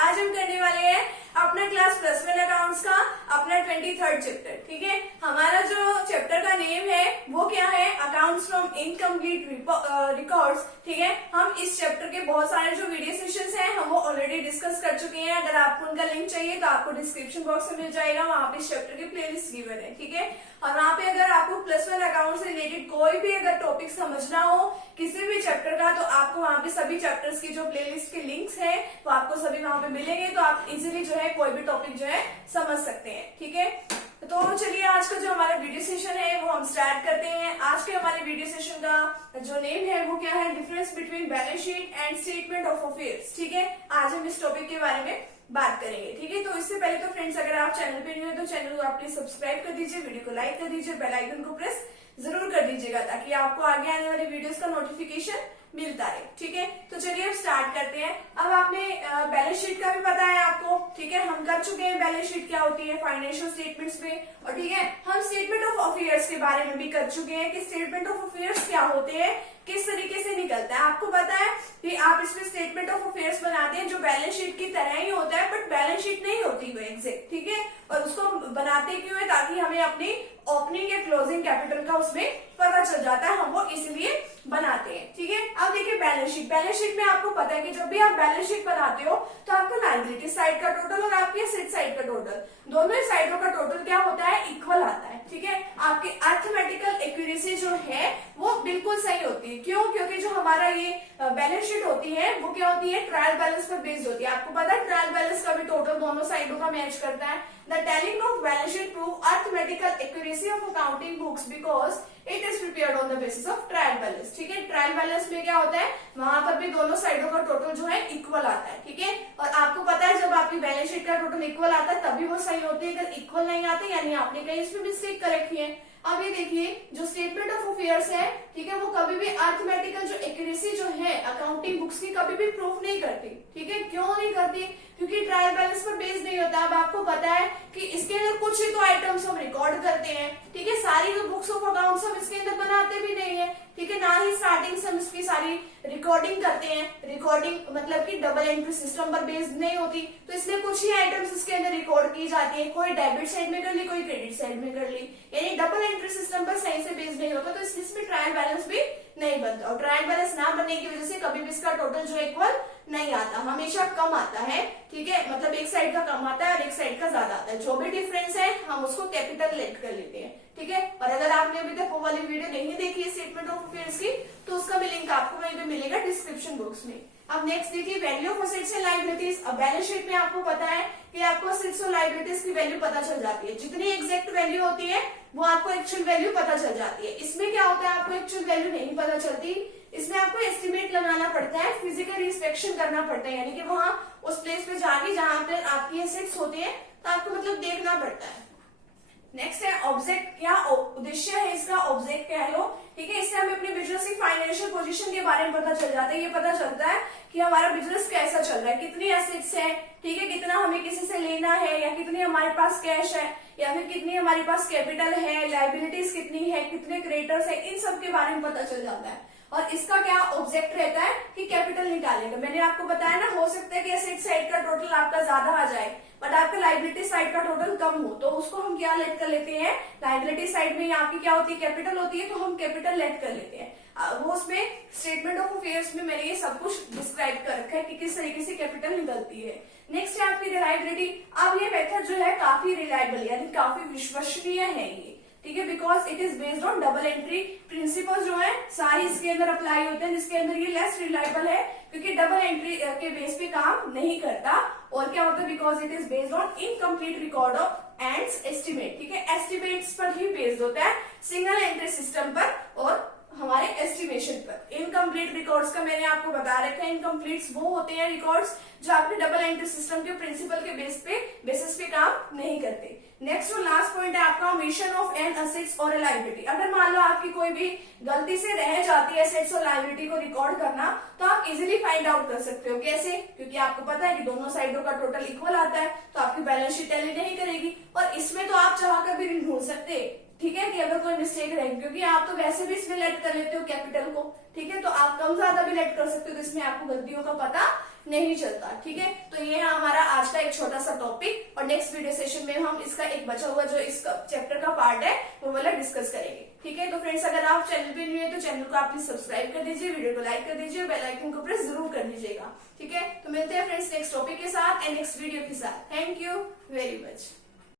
आज हम करने वाले हैं अपना क्लास +1 अकाउंट्स का अपना 23rd चैप्टर। ठीक है, हमारा जो चैप्टर का नेम है वो क्या है, अकाउंट्स फ्रॉम इनकम्प्लीट रिकॉर्ड्स। ठीक है, हम इस चैप्टर के बहुत सारे जो वीडियो सेशंस हैं हम वो ऑलरेडी डिस्कस कर चुके हैं। अगर आपको उनका लिंक चाहिए तो आपको डिस्क्रिप्शन बॉक्स में मिल जाएगा, वहां पे इस चैप्टर की प्लेलिस्ट गिवन है। ठीक है, और वहां पे अगर आपको +1 अकाउंट से रिलेटेड कोई भी अगर टॉपिक समझना हो किसी भी चैप्टर का, तो आपको वहां पे सभी चैप्टर्स की जो प्लेलिस्ट के लिंक्स हैं वो आपको सभी वहां पे मिलेंगे, तो आप इजीली जो है कोई भी टॉपिक जो है समझ सकते हैं। ठीक है, तो चलिए आज का जो हमारा वीडियो सेशन है वो हम स्टार्ट करते हैं। आज के हमारे वीडियो सेशन का जो नेम है वो क्या है, difference between balance sheet and statement of affairs. ठीक है, आज हम इस टॉपिक के बारे में बात करेंगे। ठीक है, तो इससे पहले तो फ्रेंड्स अगर आप चैनल पे न्यू है तो चैनल को आप प्लीज सब्सक्राइब कर दीजिए, वीडियो को लाइक कर दीजिए, बेल आइकन को प्रेस जरूर कर दीजिएगा ताकि आपको आगे आने वाले वीडियोस का नोटिफिकेशन मिलता रहे। ठीक है, तो चलिए अब स्टार्ट करते हैं। अब आपने बैलेंस शीट का भी पता है आपको। ठीक है, हम कर चुके हैं बैलेंस शीट क्या होती है फाइनेंशियल स्टेटमेंट्स में, और ठीक है हम स्टेटमेंट ऑफ अफेयर्स के बारे में भी कर चुके हैं कि स्टेटमेंट ऑफ अफेयर्स क्या होते हैं, किस तरीके से निकलता है। आपको पता है कि आप इसमें स्टेटमेंट ऑफ अफेयर्स बनाते हैं जो बैलेंस शीट की तरह ही होता है, बट बैलेंस शीट नहीं होती वो एग्जैक्ट। ठीक है, और उसको बनाते क्यों है, ताकि हमें अपनी ओपनिंग या क्लोजिंग कैपिटल का उसमें पता चल जाता है, हम वो इसलिए बनाते हैं। ठीक है, अब देखिए बैलेंस शीट। बैलेंस शीट में आपको पता है कि जब भी आप बैलेंस शीट बनाते हो तो आपको लायबिलिटी साइड का टोटल और आपके एसेट साइड का टोटल, दोनों ही साइडों का टोटल क्या होता है, इक्वल आता है। ठीक है, आपकी अर्थमेटिकल एक्यूरेसी जो है वो बिल्कुल सही होती है। क्यों? क्योंकि जो हमारा ये बैलेंस शीट होती है वो क्या होती है, ट्रायल बैलेंस पर बेस्ड होती है। आपको पता है ट्रायल बैलेंस का भी टोटल दोनों साइडों का मैच करता है। The telling of balance sheet prove arithmetical accuracy of accounting books because it is prepared on the basis of trial balance. ठीक है, ट्रायल बैलेंस में क्या होता है, वहां पर भी दोनों साइडों का टोटल जो है इक्वल आता है। ठीक है, और आपको पता है जब आपकी बैलेंस शीट का टोटल इक्वल आता है तभी वो सही होती है, अगर इक्वल नहीं आते यानी आपने कहीं इसमें मिस्टेक कर रखी है। अब ये देखिए जो स्टेटमेंट ऑफ अफेयर्स है, ठीक है, वो कभी भी अर्थमेटिकल जो एक्यूरेसी जो है अकाउंटिंग बुक्स की कभी भी प्रूफ नहीं करती। ठीक है, क्यों नहीं करती, क्योंकि ट्रायल बैलेंस पर बेस नहीं होता। अब आपको पता है कि इसके अंदर कुछ ही तो आइटम्स हम रिकॉर्ड करते हैं। ठीक है, सारी जो बुक्स ऑफ अकाउंट्स हम इसके अंदर बनाते भी नहीं है। ठीक है, ना ही स्टार्टिंग से हम इसकी सारी रिकॉर्डिंग करते हैं। रिकॉर्डिंग मतलब कि डबल एंट्री सिस्टम पर बेस्ड नहीं होती, तो इसलिए कुछ ही आइटम्स इसके अंदर रिकॉर्ड की जाती है। कोई डेबिट साइड में कर ली, कोई क्रेडिट साइड में कर ली, यानी डबल एंट्री सिस्टम पर सही से बेस्ड नहीं होता, तो इसमें ट्रायल बैलेंस भी नहीं बनता। और ट्रायल बैलेंस ना बनने की वजह से कभी भी इसका टोटल जो इक्वल नहीं आता, हमेशा कम आता है। ठीक है, मतलब एक साइड का कम आता है और एक साइड का ज्यादा आता है। जो भी डिफरेंस है हम उसको कैपिटल लेट कर लेते हैं। ठीक है, और अगर आपने अभी तक वो वाली वीडियो नहीं देखी है स्टेटमेंट ऑफ अफेयर्स की तो उसका भी लिंक आपको वहीं पे मिलेगा डिस्क्रिप्शन बॉक्स में। अब नेक्स्ट देखिए value of assets and liabilities. अब बैलेंस शीट में आपको पता है कि आपको असेट्स और लायबिलिटीज की वैल्यू पता चल जाती है। जितनी एग्जैक्ट वैल्यू होती है वो आपको एक्चुअल वैल्यू पता चल जाती है। इसमें क्या होता है, आपको एक्चुअल वैल्यू नहीं पता चलती, इसमें आपको एस्टिमेट लगाना पड़ता है, फिजिकल इंस्पेक्शन करना पड़ता है, यानी कि वहां उस प्लेस पे जाके जहां पर आपकी एसेट्स होते हैं तो आपको मतलब देखना पड़ता है। नेक्स्ट है ऑब्जेक्ट, क्या उद्देश्य है इसका, ऑब्जेक्ट कह लो। ठीक है, इससे हमें अपने बिजनेस की फाइनेंशियल पोजीशन के बारे में पता चल जाता है। ये पता चलता है कि हमारा बिजनेस कैसा चल रहा है, कितनी एसेट्स है, ठीक है, कितना हमें किसी से लेना है, या कितनी हमारे पास कैश है, या फिर कितनी हमारे पास कैपिटल है, लायबिलिटीज कितनी है, कितने क्रेडिटर्स है, इन सब के बारे में पता चल जाता है। और इसका क्या ऑब्जेक्ट रहता है कि कैपिटल निकालेगा। मैंने आपको बताया ना, हो सकता है कि एसेट साइड का टोटल आपका ज्यादा आ जाए बट आपका लायबिलिटी साइड का टोटल कम हो, तो उसको हम क्या लेट कर लेते हैं, लायबिलिटी साइड में आपकी क्या होती है, कैपिटल होती है, तो हम कैपिटल लेट कर लेते हैं। वो उसमें स्टेटमेंट ऑफ अफेयर्स में मैंने ये सब कुछ डिस्क्राइब कर रखा है कि किस तरीके से कैपिटल निकलती है। नेक्स्ट है आपकी रिलायबिलिटी। अब ये मेथड जो है काफी रिलायबल यानी काफी विश्वसनीय है ये। ठीक है, because it is based on double entry principle जो है सारी इसके अंदर अप्लाई होते हैं, जिसके अंदर ये लेस रिलायबल है क्योंकि डबल एंट्री के बेस पे काम नहीं करता। और क्या होता है, because it is based on incomplete record of ends estimate. ठीक है, एस्टिमेट्स पर ही बेस्ड होता है, सिंगल एंट्री सिस्टम पर और हमारे एस्टिमेशन पर। इनकम्प्लीट रिकॉर्ड्स का मैंने आपको बता रखा है, इनकम्प्लीट्स वो होते हैं रिकॉर्ड्स जो आपके डबल एंट्री सिस्टम के प्रिंसिपल के बेसिस पे काम नहीं करते। नेक्स्ट और लास्ट पॉइंट है आपका ओमिशन ऑफ एन असेट्स और लायबिलिटी। अगर मान लो आपकी कोई भी गलती से रह जाती है एसेट्स और लायबिलिटी को रिकॉर्ड करना, तो आप इजीली फाइंड आउट कर सकते हो। कैसे? क्योंकि आपको पता है कि दोनों साइडों का टोटल इक्वल आता है, तो आपकी बैलेंस शीट टैली नहीं करेगी। और इसमें तो आप चाह कर भी नहीं ढूंढ सकते, ठीक है, कि अगर कोई मिस्टेक रहेगी, क्योंकि आप तो वैसे भी इसमें लेट कर लेते हो कैपिटल को। ठीक है, तो आप कम ज्यादा भी लेट कर सकते हो, तो इसमें आपको गलतियों का पता नहीं चलता। ठीक है, तो ये है हमारा आज का एक छोटा सा टॉपिक, और नेक्स्ट वीडियो सेशन में हम इसका एक बचा हुआ जो इस चैप्टर का पार्ट है वो वाला डिस्कस करेंगे। ठीक है, तो फ्रेंड्स अगर आप चैनल पे न्यू है तो चैनल को आप प्लीज सब्सक्राइब कर दीजिए, वीडियो को लाइक कर दीजिए, बेल आइकन को प्रेस जरूर कर दीजिएगा। ठीक है, तो मिलते हैं फ्रेंड्स नेक्स्ट टॉपिक के साथ एंड नेक्स्ट वीडियो के साथ। Thank you very much.